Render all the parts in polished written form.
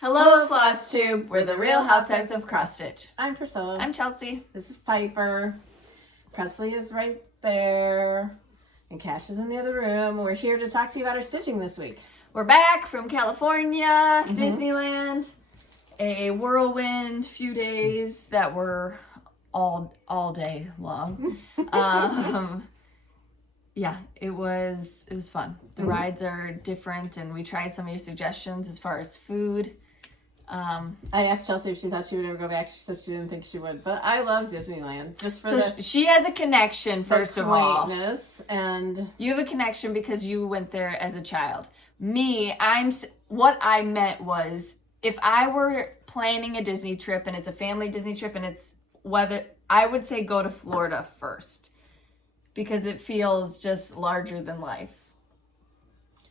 Hello, Flosstube. We're the Real Housewives of Crossstitch. I'm Priscilla. I'm Chelsea. This is Piper. Presley is right there. And Cash is in the other room. We're here to talk to you about our stitching this week. We're back from California, Disneyland. A whirlwind few days that were all day long. Yeah, it was fun. The rides are different, and we tried some of your suggestions as far as food. I asked Chelsea if she thought she would ever go back. She said she didn't think she would, but I love Disneyland just for she has a connection. First of all, quaintness, and you have a connection because you went there as a child. Me, what I meant was if I were planning a Disney trip and it's a family Disney trip and it's whether I would say go to Florida first because it feels just larger than life.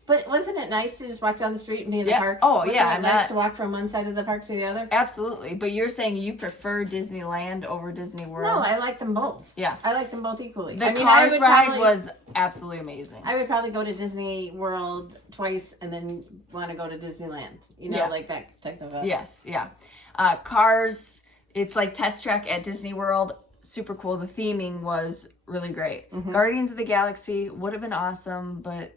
But wasn't it nice to just walk down the street and be in the park? Oh, wasn't yeah. it nice to walk from one side of the park to the other? Absolutely. But you're saying you prefer Disneyland over Disney World? No, I like them both. Yeah. I like them both equally. The Cars ride was absolutely amazing. I would probably go to Disney World twice and then want to go to Disneyland. You know, like that type of Yes, yeah. Cars, it's like test track at Disney World. Super cool. The theming was really great. Guardians of the Galaxy would have been awesome, but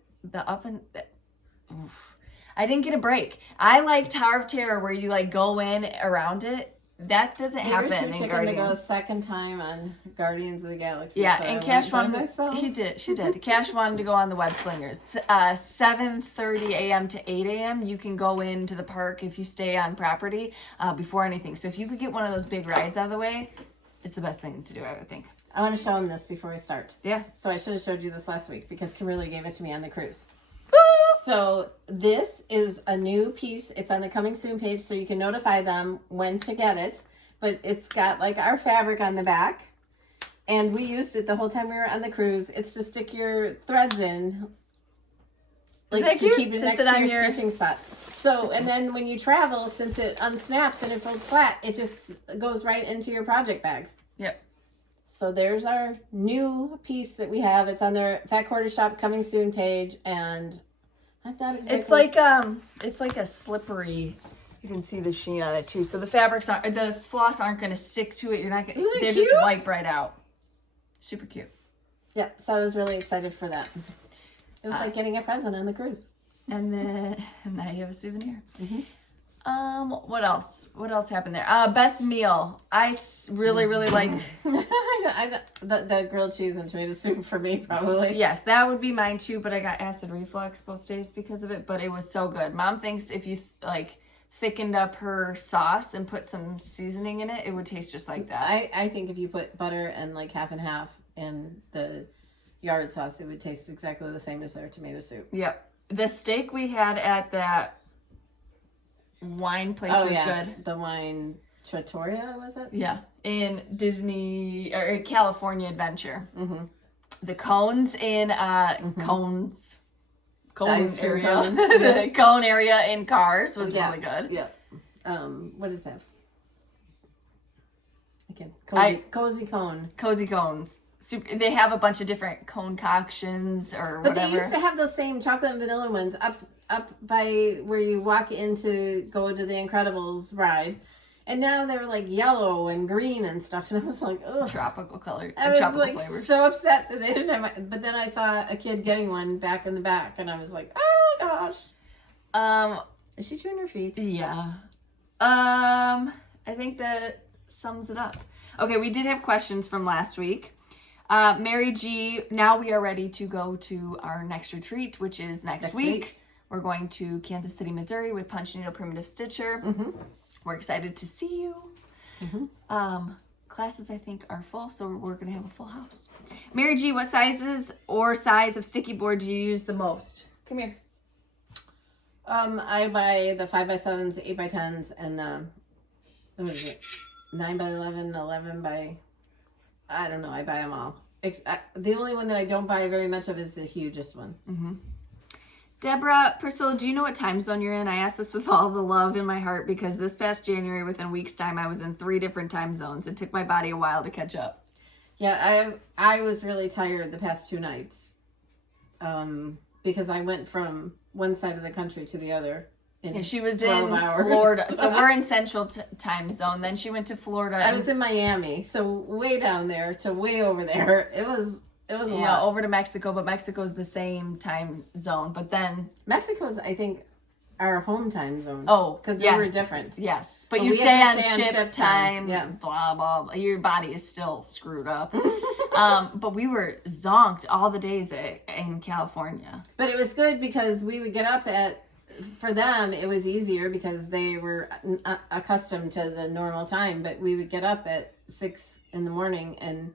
I didn't get a break. I like Tower of Terror where you like go in around it. That doesn't happen in Guardians. To go a second time on Guardians of the Galaxy. Yeah, so and Cash wanted. She did. Cash wanted to go on the Web Slingers. 7:30 a.m. to 8 a.m. You can go into the park if you stay on property before anything. So if you could get one of those big rides out of the way, it's the best thing to do, I would think. I want to show him this before we start. Yeah. So I should have showed you this last week because Kimberly gave it to me on the cruise. So this is a new piece. It's on the coming soon page, so you can notify them when to get it. But it's got like our fabric on the back, and we used it the whole time we were on the cruise. It's to stick your threads in, like to keep it next to your stitching spot. So, and then when you travel, since it unsnaps and it folds flat, it just goes right into your project bag. Yep. So there's our new piece that we have. It's on their Fat Quarter Shop coming soon page, and I'm not exactly. It's like a slippery. You can see the sheen on it too. So the the floss aren't going to stick to it. You're not going. They just wipe right out. Super cute. Yep. So I was really excited for that. It was like getting a present on the cruise. And then now you have a souvenir. What else? What else happened there? Best meal. I really like. The grilled cheese and tomato soup for me probably. Yes, that would be mine too. But I got acid reflux both days because of it. But it was so good. Mom thinks if you like thickened up her sauce and put some seasoning in it, it would taste just like that. I think if you put butter and like half and half in the yard sauce, it would taste exactly the same as their tomato soup. Yep. The steak we had at that wine place was good. The wine trattoria, was it? Yeah, in Disney or California Adventure. The cones in cone area, the cone area in Cars was really good. Yeah. What is that? Again, cozy cone. Cozy cones. They have a bunch of different concoctions or whatever. But they used to have those same chocolate and vanilla ones up by where you walk in to go to the Incredibles ride. And now they're like yellow and green and stuff. And I was like, ugh. Tropical color. I was tropical like flavors. so upset that they didn't have but then I saw a kid getting one back in the back. And I was like, oh gosh. Is she chewing her feet? Yeah. I think that sums it up. Okay, we did have questions from last week. Mary G, now we are ready to go to our next retreat, which is next week. We're going to Kansas City, Missouri with Punch Needle Primitive Stitcher. We're excited to see you. Classes, I think, are full, so we're going to have a full house. Mary G, what sizes or size of sticky board do you use the most? Come here. I buy the 5x7s, 8x10s, and what is it? 9x11, 11x... I don't know. I buy them all. The only one that I don't buy very much of is the hugest one. Deborah, Priscilla, do you know what time zone you're in? I asked this with all the love in my heart because this past January, within a week's time, I was in 3 different time zones. It took my body a while to catch up. Yeah, I was really tired the past 2 nights because I went from one side of the country to the other in Yeah, she was 12 in hours. Florida. So we're in Central Time Zone. Then she went to Florida. I was in Miami, so way down there to way over there. It was a lot. Over to Mexico, but Mexico's the same time zone. But then Mexico's, I think, our home time zone. Oh, because they were different. Yes, but Well, you we stay have on to stay on ship ship time. time. Yeah. Blah blah blah. Your body is still screwed up. But we were zonked all the days in California. But it was good because we would get up for them, it was easier because they were accustomed to the normal time. But we would get up at 6 in the morning and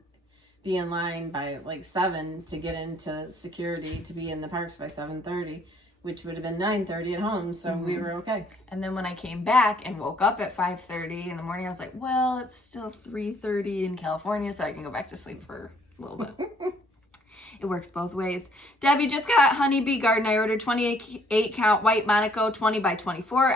be in line by like 7 to get into security to be in the parks by 7:30, which would have been 9:30 at home. So we were okay. And then when I came back and woke up at 5:30 in the morning, I was like, well, it's still 3:30 in California, so I can go back to sleep for a little bit. It works both ways. Debbie just got Honeybee Garden. I ordered 28 count white Monaco 20 by 24.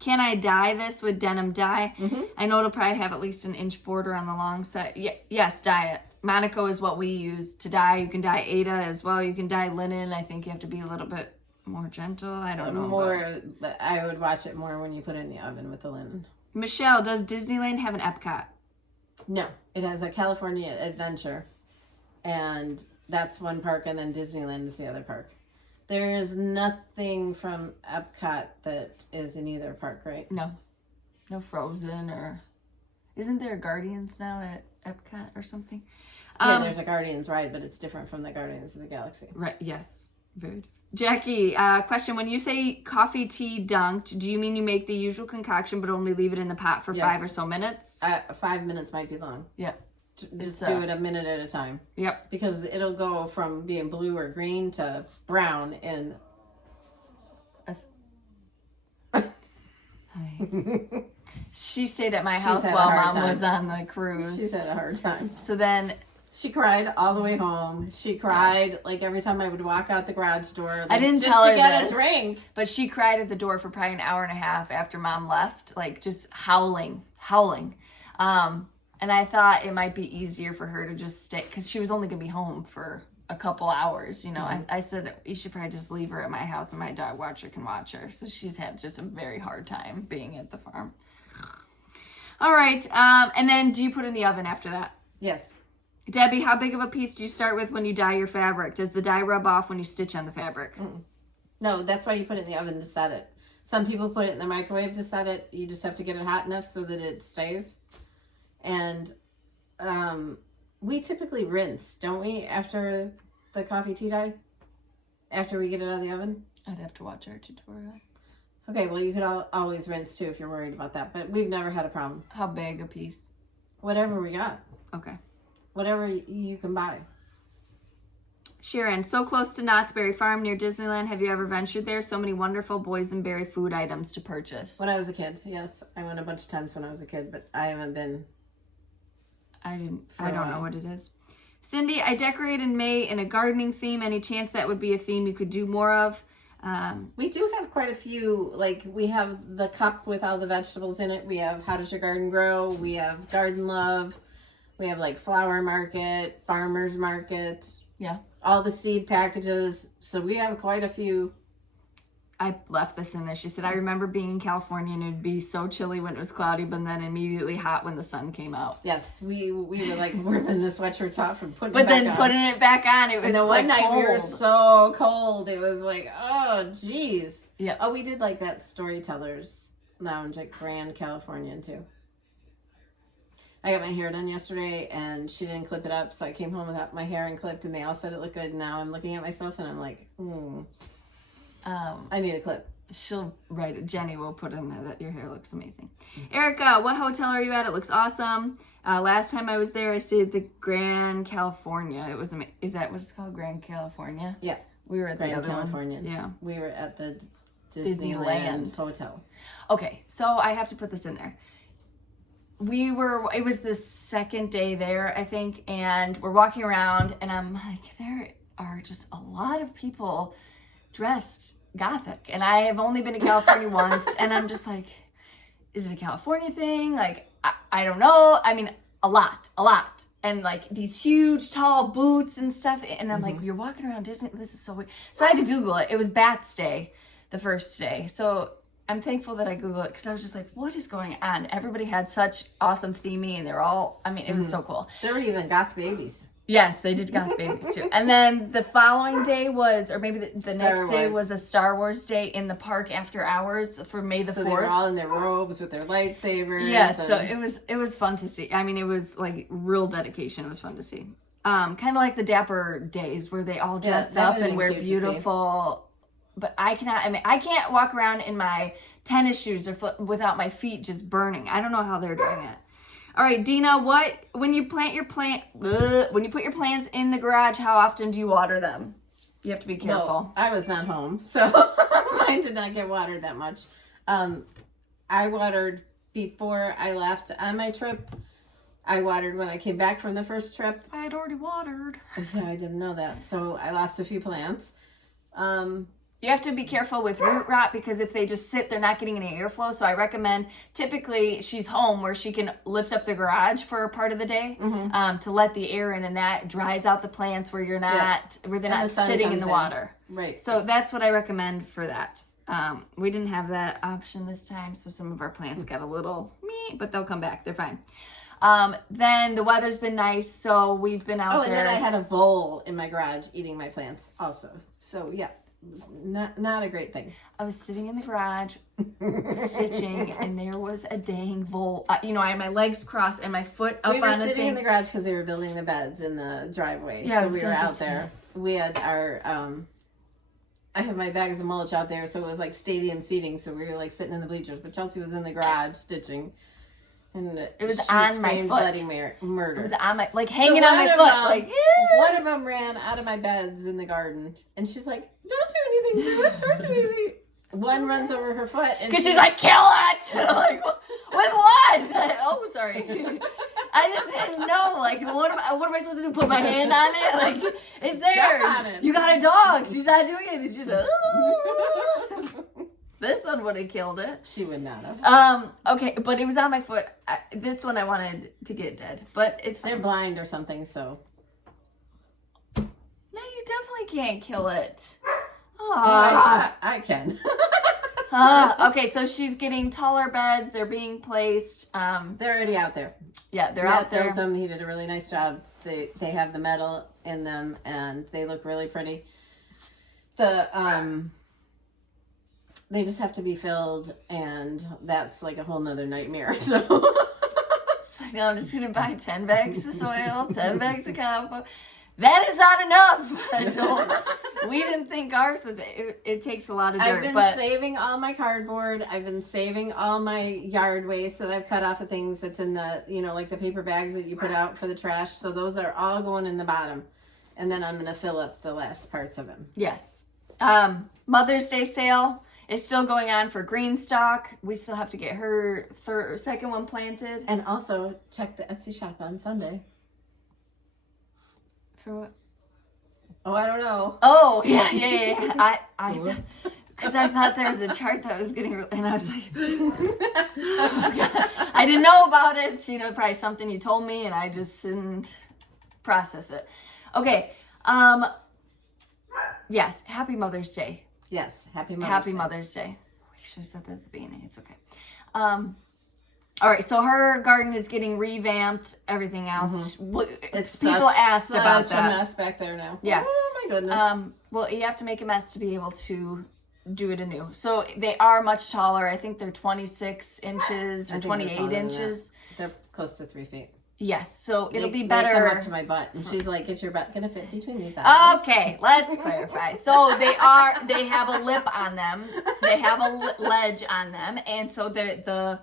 Can I dye this with denim dye? I know it'll probably have at least an inch border on the long side. Yes, dye it. Monaco is what we use to dye. You can dye Ada as well. You can dye linen. I think you have to be a little bit more gentle. I don't know. But I would watch it more when you put it in the oven with the linen. Michelle, does Disneyland have an Epcot? No, it has a California Adventure, and that's one park, and then Disneyland is the other park. There's nothing from Epcot that is in either park, right? No Frozen, or isn't there a Guardians now at Epcot or something? Yeah, there's a Guardians ride, but it's different from the Guardians of the Galaxy. Right. Yes. Very different. Jackie, question: when you say coffee tea dunked, do you mean you make the usual concoction but only leave it in the pot for 5 or so minutes? 5 minutes might be long. Yeah. Just do it a minute at a time. Yep. Because it'll go from being blue or green to brown in. She stayed at my house while Mom was on the cruise. She's had a hard time. So then she cried all the way home. She cried like every time I would walk out the garage door. Like, I didn't just tell her to get this, a drink. But she cried at the door for probably an hour and a half after Mom left, like just howling. And I thought it might be easier for her to just stay, because she was only going to be home for a couple hours. You know, I said, you should probably just leave her at my house and my dog watcher can watch her. So she's had just a very hard time being at the farm. All right. And then do you put it in the oven after that? Yes. Debbie, how big of a piece do you start with when you dye your fabric? Does the dye rub off when you stitch on the fabric? No, that's why you put it in the oven to set it. Some people put it in the microwave to set it. You just have to get it hot enough so that it stays. And we typically rinse, don't we, after the coffee tea dye? After we get it out of the oven? I'd have to watch our tutorial. Okay, well, you could always rinse too if you're worried about that. But we've never had a problem. How big a piece? Whatever we got. Okay. Whatever you can buy. Sharon, so close to Knott's Berry Farm near Disneyland. Have you ever ventured there? So many wonderful boysenberry food items to purchase. When I was a kid, yes. I went a bunch of times when I was a kid, but I haven't been. I don't know what it is. Cindy, I decorate in May in a gardening theme. Any chance that would be a theme you could do more of? We do have quite a few. Like, we have the cup with all the vegetables in it. We have How Does Your Garden Grow? We have Garden Love. We have like Flower Market, Farmer's Market. Yeah. All the seed packages. So we have quite a few. I left this in there. She said, I remember being in California and it'd be so chilly when it was cloudy, but then immediately hot when the sun came out. Yes, we were like ripping the sweatshirts off and putting it back on. But then putting it back on, it was and then like one night cold. we were so cold. It was like, oh, geez. Yeah. Oh, we did like that Storytellers Lounge at Grand Californian too. I got my hair done yesterday and she didn't clip it up, so I came home without my hair unclipped and they all said it looked good. And now I'm looking at myself and I'm like, I need a clip. She'll write it. Jenny will put in there that your hair looks amazing. Erica, what hotel are you at? It looks awesome. Last time I was there, I stayed at the Grand California. It was is that what it's called? Grand California? Yeah. We were at the Grand other California. one. Yeah. We were at the Disneyland Hotel. Okay, so I have to put this in there. It was the second day there, I think, and we're walking around and I'm like, there are just a lot of people dressed Gothic. And I have only been to California once and I'm just like, is it a California thing? Like, I don't know. I mean, a lot. And like these huge tall boots and stuff. And I'm like, you're walking around Disney. This is so weird. So I had to Google it. It was Bats Day, the first day. So I'm thankful that I Googled it because I was just like, what is going on? Everybody had such awesome theming and they're all, I mean, it was so cool. There were even goth babies. Yes, they did goth babies too. And then the following day was, or maybe the next day was a Star Wars day in the park after hours for May the 4th. So they were all in their robes with their lightsabers. Yes, so it was fun to see. I mean, it was like real dedication. It was fun to see. Kind of like the Dapper days where they all dress up and wear beautiful. But I can't walk around in my tennis shoes or without my feet just burning. I don't know how they're doing it. All right, Dina, when you put your plants in the garage, how often do you water them? You have to be careful. Well, I was not home, so mine did not get watered that much. I watered before I left on my trip. I watered when I came back from the first trip. I had already watered. Yeah, I didn't know that. So I lost a few plants. You have to be careful with root rot because if they just sit, they're not getting any airflow. So I recommend, typically she's home where she can lift up the garage for a part of the day to let the air in, and that dries out the plants where they're not sitting in the water. Right. So that's what I recommend for that. We didn't have that option this time, so some of our plants got a little but they'll come back. They're fine. Then the weather's been nice, so we've been out there. And then I had a vole in my garage eating my plants also. So yeah. Not a great thing. I was sitting in the garage stitching, and there was a dang vole. I had my legs crossed and my foot up on the thing. We were sitting in the garage because they were building the beds in the driveway. Yeah, so we were out there. We had our, I have my bags of mulch out there, so it was like stadium seating. So we were like sitting in the bleachers, but Chelsea was in the garage stitching. And it was on my foot. Bloody murder. It was on my, hanging on my foot. One of them ran out of my beds in the garden, and she's like, "Don't do anything to it. Don't do anything." One runs over her foot, and she's like, "Kill it!" And I'm like, "With what?" Oh, sorry. I just didn't know. What am I supposed to do? Put my hand on it? It's there. Jump on it. You got a dog. She's not doing it. She's This one would have killed it. She would not have. Okay, but it was on my foot. This one I wanted to get dead, but it's fine. They're blind or something, so. No, you definitely can't kill it. I can. Okay, so she's getting taller beds. They're being placed. They're already out there. Yeah, they're out there. Built them. He did a really nice job. They have the metal in them, and they look really pretty. They just have to be filled, and that's like a whole nother nightmare. So no, I'm just gonna buy 10 bags of soil, 10 bags of compost. That is not enough. So we didn't think ours was. It takes a lot of dirt. I've been saving all my cardboard. I've been saving all my yard waste that I've cut off of things that's in the, like the paper bags that you put out for the trash. So those are all going in the bottom, and then I'm gonna fill up the last parts of them. Yes. Mother's Day sale is still going on for Greenstock. We still have to get her second one planted. And also check the Etsy shop on Sunday. For what? Oh, I don't know. Oh, yeah. I because I thought there was a chart that was getting, and I was like, oh God. I didn't know about it. So, probably something you told me, and I just didn't process it. Okay. Yes. Happy Mother's Day. Yes. Happy Mother's Day. We should have said that at the beginning. It's okay. All right, so her garden is getting revamped. Everything else, it's people asked about that. Such a mess back there now. Yeah. Oh my goodness. Well, you have to make a mess to be able to do it anew. So they are much taller. I think they're 26 inches or 28 inches. They're close to 3 feet. Yes, so it'll be better. They come up to my butt, and she's like, "Is your butt gonna fit between these eyes?" Okay, let's clarify. So they have a lip on them. They have a ledge on them, and so the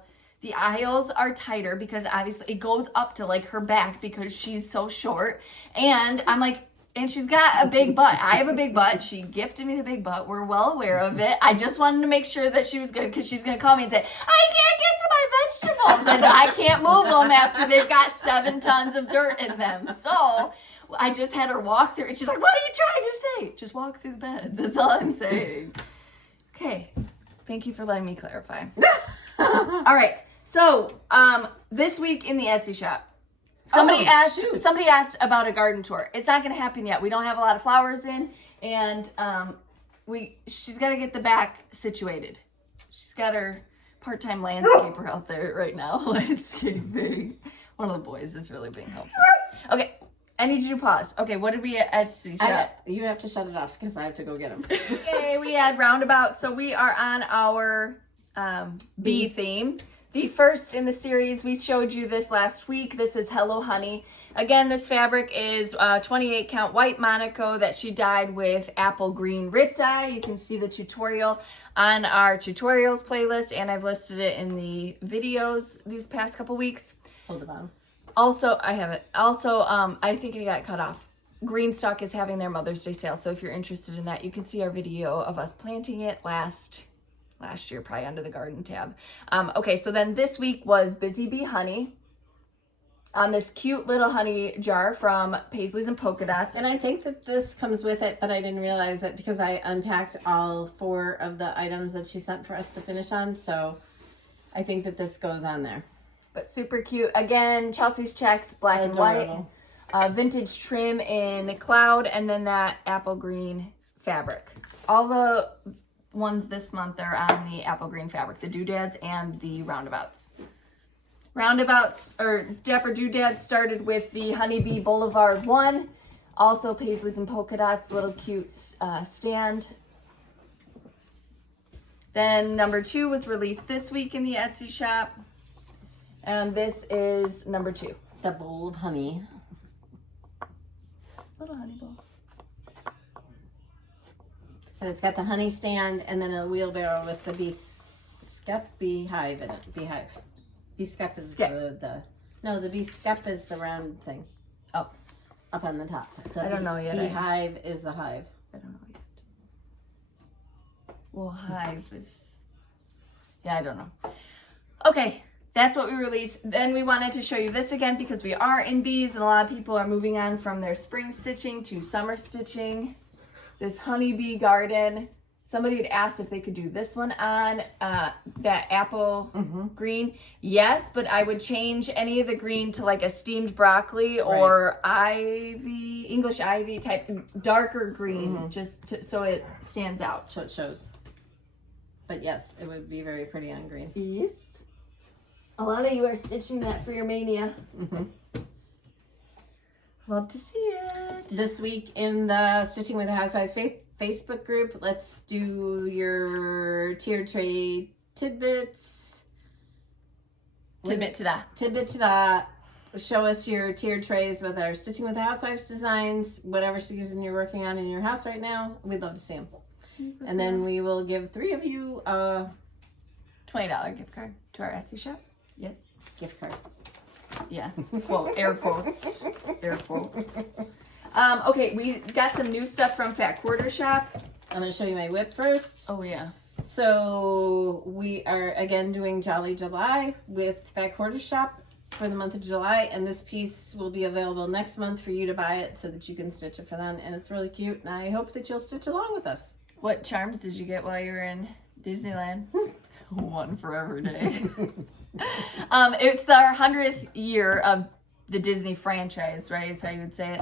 aisles are tighter because obviously it goes up to her back because she's so short. And I'm like, and she's got a big butt. I have a big butt. She gifted me the big butt. We're well aware of it. I just wanted to make sure that she was good because she's going to call me and say, I can't get to my vegetables. And I can't move them after they've got 7 tons of dirt in them. So I just had her walk through. And she's like, what are you trying to say? Just walk through the beds. That's all I'm saying. Okay. Thank you for letting me clarify. All right. So this week in the Etsy shop, somebody asked about a garden tour. It's not going to happen yet. We don't have a lot of flowers in, and she's got to get the back situated. She's She's got her part-time landscaper out there right now, landscaping. One of the boys is really being helpful. Okay, I need you to pause. Okay, what did we Etsy shop? You have to shut it off because I have to go get them. Okay, we had roundabout. So we are on our bee theme. The first in the series, we showed you this last week. This is Hello Honey. Again, this fabric is 28 count white Monaco that she dyed with apple green RIT dye. You can see the tutorial on our tutorials playlist, and I've listed it in the videos these past couple weeks. Hold the bottom. Also, I have it. Also, I think I got cut off. Greenstock is having their Mother's Day sale, so if you're interested in that, you can see our video of us planting it last year, probably under the garden tab. Okay, so then this week was Busy Bee Honey on this cute little honey jar from Paisleys and Polka Dots. And I think that this comes with it, but I didn't realize it because I unpacked all 4 of the items that she sent for us to finish on. So I think that this goes on there. But super cute. Again, Chelsea's checks, black and white. Vintage trim in cloud, and then that apple green fabric. All the ones this month are on the apple green fabric, the doodads and the roundabouts. Roundabouts, or Dapper Doodads, started with the Honeybee Boulevard 1. Also Paisleys and Polka Dots, little cute stand. Then number 2 was released this week in the Etsy shop. And this is number 2. The bowl of honey. Little honey bowl. And it's got the honey stand and then a wheelbarrow with the beehive in it. Beehive. Beescup is the beescup is the round thing. Oh. Up on the top. I don't know yet. Beehive is the hive. I don't know yet. Well, hive is... Yeah, I don't know. Okay, that's what we released. Then we wanted to show you this again because we are in bees and a lot of people are moving on from their spring stitching to summer stitching. This honeybee garden. Somebody had asked if they could do this one on that apple green. Yes, but I would change any of the green to like a steamed broccoli or ivy, English ivy type, darker green, so it stands out. So it shows. But yes, it would be very pretty on green. Yes. A lot of you are stitching that for your mania. Love to see it. This week in the Stitching with the Housewives Facebook group, let's do your tiered tray tidbits. Tidbit to that. Tidbit to that. Show us your tiered trays with our Stitching with the Housewives designs, whatever season you're working on in your house right now. We'd love to see them. And then we will give 3 of you a $20 gift card to our Etsy shop. Yes. Gift card. Yeah. Quote, air quotes. Air quotes. Okay, we got some new stuff from Fat Quarter Shop. I'm going to show you my whip first. Oh, yeah. So we are again doing Jolly July with Fat Quarter Shop for the month of July, and this piece will be available next month for you to buy it so that you can stitch it for them, and it's really cute, and I hope that you'll stitch along with us. What charms did you get while you were in Disneyland? One for every day. It's our 100th year of the Disney franchise, right? Is how you would say it.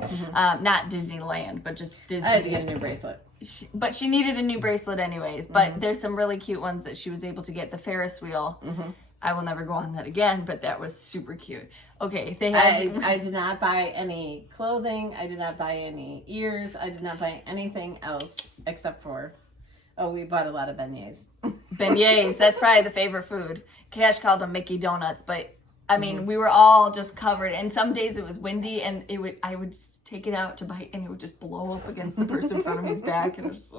Not Disneyland, but just Disney. I had to get a new bracelet. But she needed a new bracelet anyways. But there's some really cute ones that she was able to get. The Ferris wheel. I will never go on that again, but that was super cute. Okay, they had... I did not buy any clothing. I did not buy any ears. I did not buy anything else except for... Oh, we bought a lot of beignets. Beignets, that's probably the favorite food. Cash called them Mickey Donuts, but I mean, we were all just covered. And some days it was windy, and I would take it out to bite, and it would just blow up against the person in front of me's back. And it was,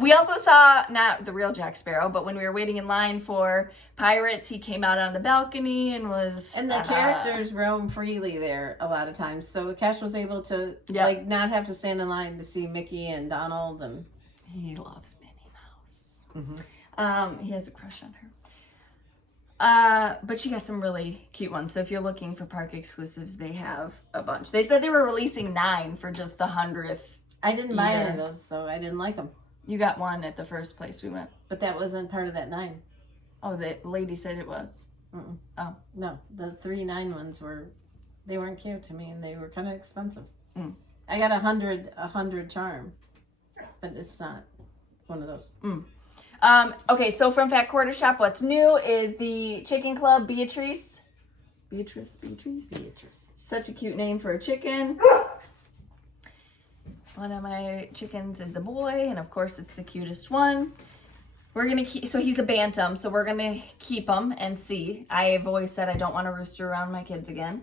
we also saw, not the real Jack Sparrow, but when we were waiting in line for Pirates, he came out on the balcony and was... And the characters roam freely there a lot of times. So Cash was able to like not have to stand in line to see Mickey and Donald. And he loves Minnie Mouse. He has a crush on her. But she got some really cute ones. So if you're looking for park exclusives, they have a bunch. They said they were releasing 9 for just the 100th. I didn't buy any of those, so I didn't like them. You got one at the first place we went. But that wasn't part of that 9. Oh, the lady said it was. Oh. No, the 3 9 ones they weren't cute to me, and they were kind of expensive. I got a 100 charm, but it's not one of those. Okay, so from Fat Quarter Shop, what's new is the Chicken Club Beatrice. Beatrice. Such a cute name for a chicken. One of my chickens is a boy, and of course it's the cutest one. We're gonna keep, so he's a bantam, so we're gonna keep him and see. I've always said I don't want a rooster around my kids again.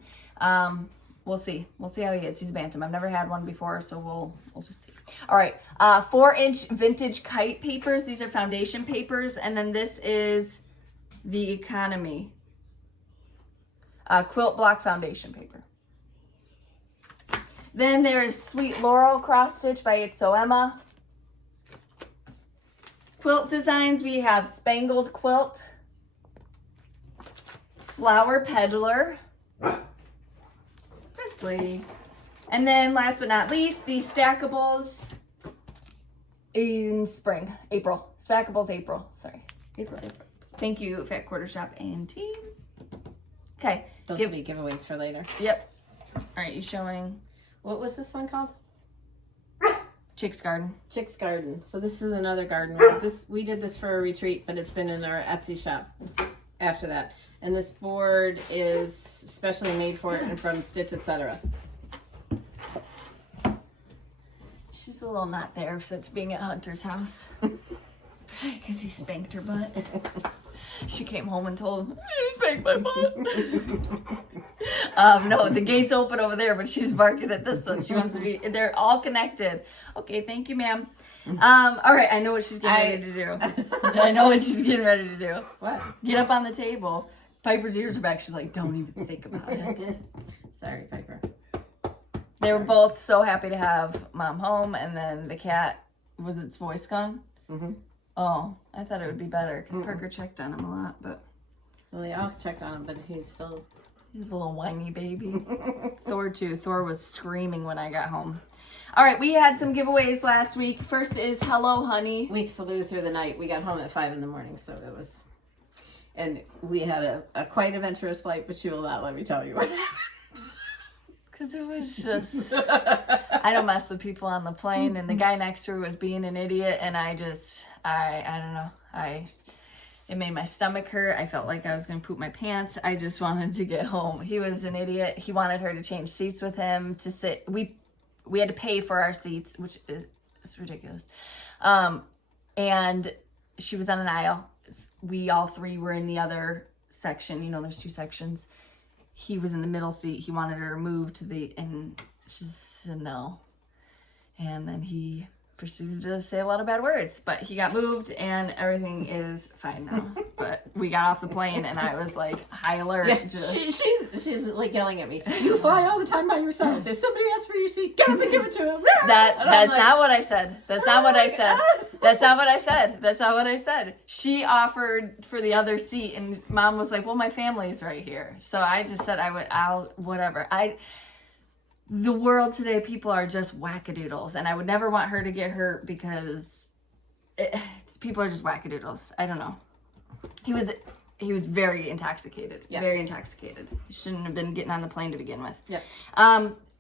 We'll see. We'll see how he is. He's a bantam. I've never had one before, so we'll just see. All right, 4-inch vintage kite papers. These are foundation papers, and then this is the Economy quilt block foundation paper. Then there's Sweet Laurel cross stitch by It's So Emma. Quilt designs, we have Spangled Quilt, Flower Peddler, Presley, and then last but not least, the Stackables in spring, April. Stackables April. Thank you, Fat Quarter Shop and team. Okay. Those will be giveaways for later. Yep. All right, you showing? What was this one called? Chick's Garden. Chick's Garden. So this is another garden one. We did this for a retreat, but it's been in our Etsy shop after that. And this board is specially made for it and from Stitch Etc. She's a little not there since being at Hunter's house. Because he spanked her butt. She came home and told him, he spanked my butt. No, the gate's open over there, but she's barking at this one. She wants to be, they're all connected. Okay, thank you, ma'am. All right, I know what she's getting ready to do. I know what she's getting ready to do. What? Get up on the table. Piper's ears are back. She's like, don't even think about it. Sorry, Piper. They were both so happy to have Mom home, and then the cat, was its voice gone? Mm-hmm. Oh, I thought it would be better because Parker checked on him a lot, but well, they all checked on him, but he's a little whiny baby. Thor too. Thor was screaming when I got home. All right, we had some giveaways last week. First is Hello Honey. We flew through the night. We got home at 5 a.m, so it was, and we had a quite adventurous flight, but she will not let me tell you what happened. Because it was just, I don't mess with people on the plane, and the guy next to her was being an idiot, and I don't know. It made my stomach hurt. I felt like I was going to poop my pants. I just wanted to get home. He was an idiot. He wanted her to change seats with him to sit. We had to pay for our seats, which is ridiculous. And she was on an aisle. We all three were in the other section. You know, there's 2 sections. He was in the middle seat. He wanted her to move and she said no. And then he proceeded to say a lot of bad words, but he got moved and everything is fine now. But we got off the plane and I was like high alert. Yeah, she's like yelling at me. You fly all the time by yourself. If somebody asks for your seat, get up and give it to him. That's not what I said. That's not what I said. That's not what I said. That's not what I said. She offered for the other seat and Mom was like, well, my family's right here. So I just said whatever. The world today, people are just wackadoodles, and I would never want her to get hurt because people are just wackadoodles. I don't know. He was very intoxicated. Yeah. Very intoxicated. He shouldn't have been getting on the plane to begin with. Yeah.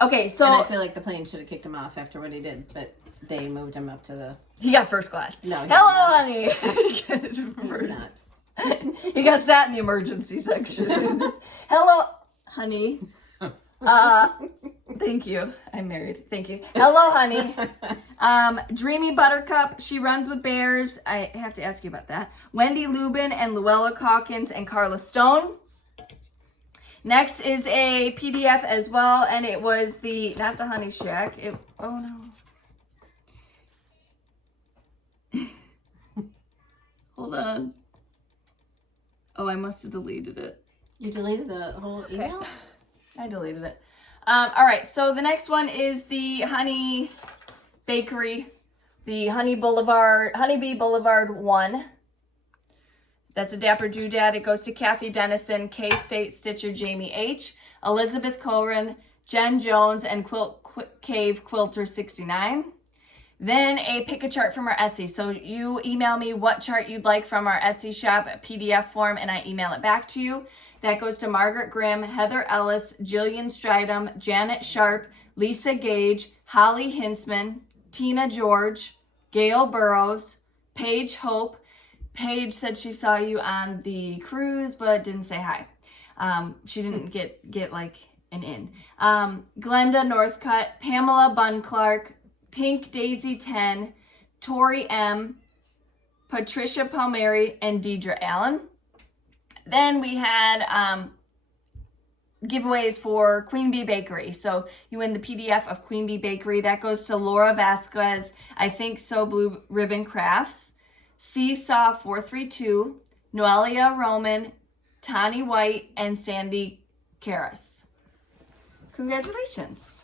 Okay, so and I feel like the plane should have kicked him off after what he did, but they moved him up to the. He got first class. No. Hello, honey. Not. He got sat in the emergency section. Hello, honey. Thank you. I'm married. Thank you. Hello, honey. Dreamy Buttercup. She runs with bears. I have to ask you about that. Wendy Lubin and Luella Calkins and Carla Stone. Next is a PDF as well, and it was not the Honey Shack. Oh no. Hold on. Oh, I must have deleted it. You deleted the whole email? Okay. I deleted it. All right, so the next one is the Honey Bakery, the Honeybee Boulevard 1. That's a Dapper Doodad. It goes to Kathy Dennison, K-State Stitcher, Jamie H., Elizabeth Coren, Jen Jones, and Cave Quilter 69. Then a pick a chart from our Etsy. So you email me what chart you'd like from our Etsy shop, PDF form, and I email it back to you. That goes to Margaret Grimm, Heather Ellis, Jillian Stridham, Janet Sharp, Lisa Gage, Holly Hinsman, Tina George, Gail Burrows, Paige Hope, Paige said she saw you on the cruise, but didn't say hi. She didn't get like an in. Glenda Northcutt, Pamela Bunn Clark, Pink Daisy 10, Tori M, Patricia Palmieri, and Deidre Allen. Then we had giveaways for Queen Bee Bakery. So you win the PDF of Queen Bee Bakery. That goes to Laura Vasquez, I think so Blue Ribbon Crafts, Seesaw 432, Noelia Roman, Tani White, and Sandy Karras. Congratulations.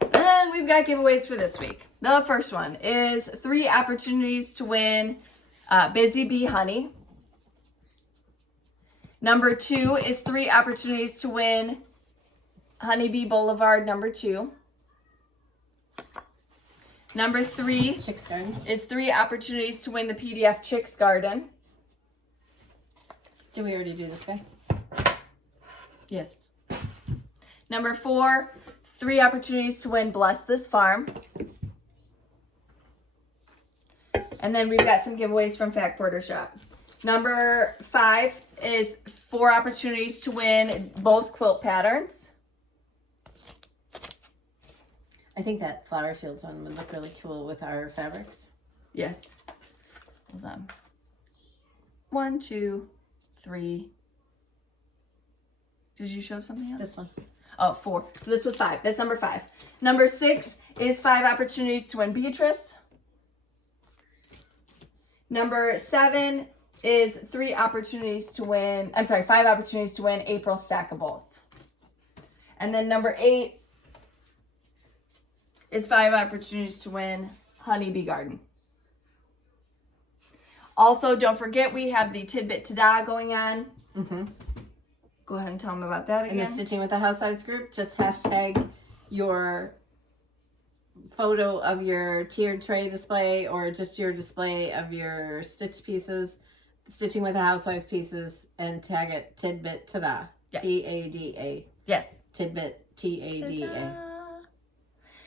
And we've got giveaways for this week. The first one is 3 opportunities to win Busy Bee Honey. Number 2 is 3 opportunities to win Honeybee Boulevard number 2. Number 3 Chicks Garden. is 3 opportunities to win the PDF Chicks Garden. Did we already do this guy? Yes. Number 4, 3 opportunities to win Bless This Farm. And then we've got some giveaways from Fact Porter Shop. Number 5 is 4 opportunities to win both quilt patterns. I think that flower fields one would look really cool with our fabrics. Yes. Hold on. 1, 2, 3. Did you show something else? This one. Oh, 4. So this was 5. That's number 5. Number 6 is 5 opportunities to win Beatrice. Number 7 is 3 opportunities to win, 5 opportunities to win April Stackables. And then number 8 is 5 opportunities to win Honeybee Garden. Also, don't forget we have the Tidbit Ta-Da going on. Mm-hmm. Go ahead and tell them about that In again. the Stitching with the Housewives group, just hashtag your photo of your tiered tray display or just your display of your stitch pieces, Stitching with the Housewives pieces, and tag it Tidbit Ta-Da. Yes. T-A-D-A. Yes. Tidbit T-A-D-A. Ta-da.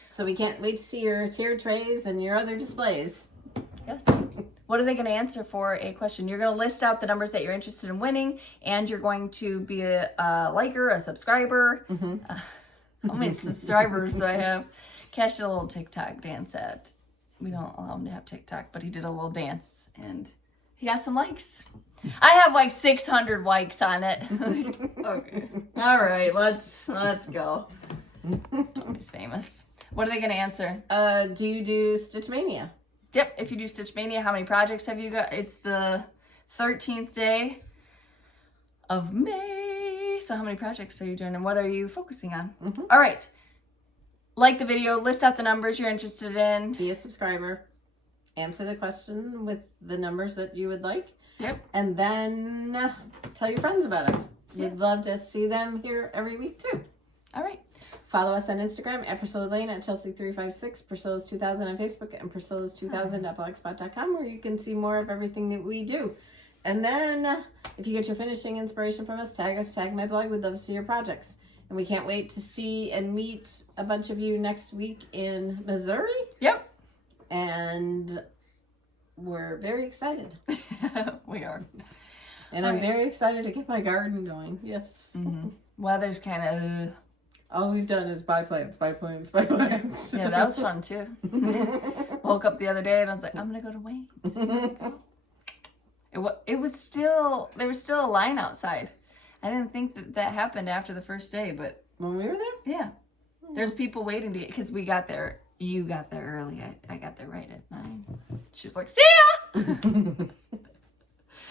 So we can't wait to see your tiered trays and your other displays. Yes. What are they going to answer for a question? You're going to list out the numbers that you're interested in winning, and you're going to be a liker, a subscriber. Mm-hmm. How many subscribers do I have? Cash did a little TikTok dance at. We don't allow him to have TikTok, but he did a little dance, and he got some likes. I have like 600 likes on it. Okay. All right, let's go. Tony's famous. What are they going to answer? Do you do Stitch Mania? Yep, if you do Stitch Mania, how many projects have you got? It's the 13th day of May. So how many projects are you doing and what are you focusing on? Mm-hmm. All right. Like the video, list out the numbers you're interested in. Be a subscriber. Answer the question with the numbers that you would like. Yep. And then tell your friends about us. Yep. We'd love to see them here every week too. All right. Follow us on Instagram at Priscilla Lane, at Chelsea356, Priscilla's 2000 on Facebook, and Priscilla's 2000.blogspot.com, where you can see more of everything that we do. And then if you get your finishing inspiration from us, tag my blog. We'd love to see your projects. And we can't wait to see and meet a bunch of you next week in Missouri. Yep. And we're very excited. We are. And I'm very excited to get my garden going. Yes. Mm-hmm. Weather's kind of... All we've done is buy plants. Yeah, that was fun too. Woke up the other day and I was like, I'm going to go to Wayne's. It was still, there was still a line outside. I didn't think that happened after the first day, but... When we were there? Yeah. There's people waiting to get, because we got there, you got there early. I got there right at 9. She was like, see ya!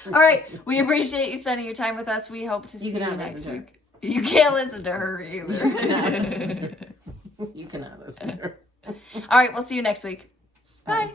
All right. We appreciate you spending your time with us. We hope to see you next week. You can't listen to her either. You cannot listen to her. All right. We'll see you next week. Bye.